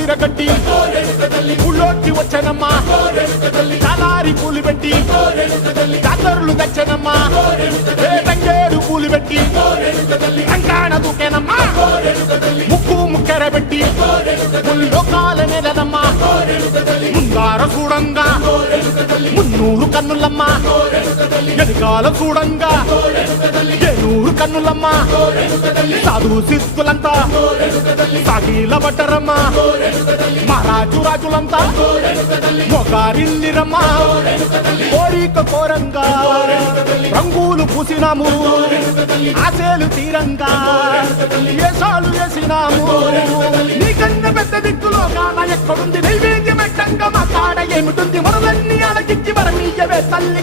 విరగట్టి ఊళ్ళోకి వచ్చనమ్మా చాలారి పూలు పెట్టి జాతరులు తెచ్చనమ్మా తంగేరు పూలు పెట్టి రంగాణ దూకేనమ్మా ముక్కు ముక్కెర పెట్టి ముల్లోకాల నెలనమ్మా ముందార చూడంగా మున్నూరు కన్నులమ్మా ఎనకాల చూడంగా ఏనూరు కన్నులమ్మా సాధు సిద్ధులంతా సాగిల పట్టరమ్మా మహారాజు రాజులంతా మొగారిల్లిరమ్మా కోరిక కోరంగా రంగులు పూసినాము ఆశలు తీరంగా ఏసాలు వేసినాము నీకన్నా పెద్ద దిక్కులో కాన ఎక్కడుంది నైవేద్యం ఎట్టంగా మా కాడ ఏమిటుంది మనలన్నీ అలకించి మరమీయవే తల్లి